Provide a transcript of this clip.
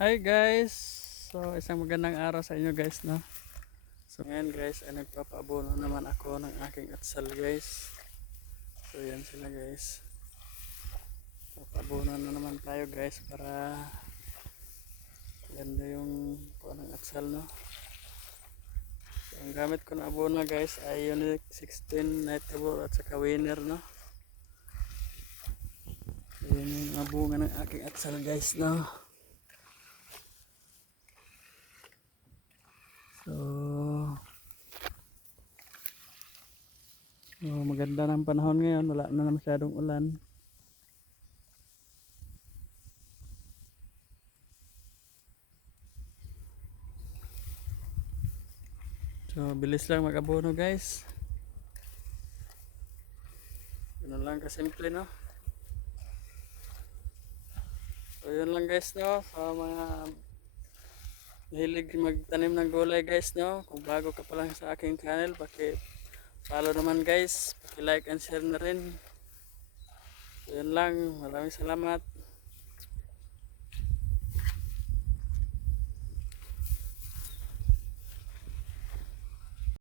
Hi guys! So isang magandang araw sa inyo guys no. So ngayon guys ay nagpapaabono naman ako ng aking atsal guys. So yan sila guys. Papabono na naman tayo guys para ganda yung kuha ng atsal no. So ang gamit ko na abono guys ay Unique 16 Nightable at saka Winner no. Ayan yung abunga ng aking atsal guys no. So, oh, maganda ng panahon ngayon. Wala na masyadong ulan. So, bilis lang mag-abono guys. Ganun lang kasimple no. So, yun lang guys no. Sa mga Mahilig magtanim ng gulay guys no. Kung bago ka pa lang sa aking channel, paki follow naman guys. Paki like and share na rin. So, yun lang. Maraming salamat.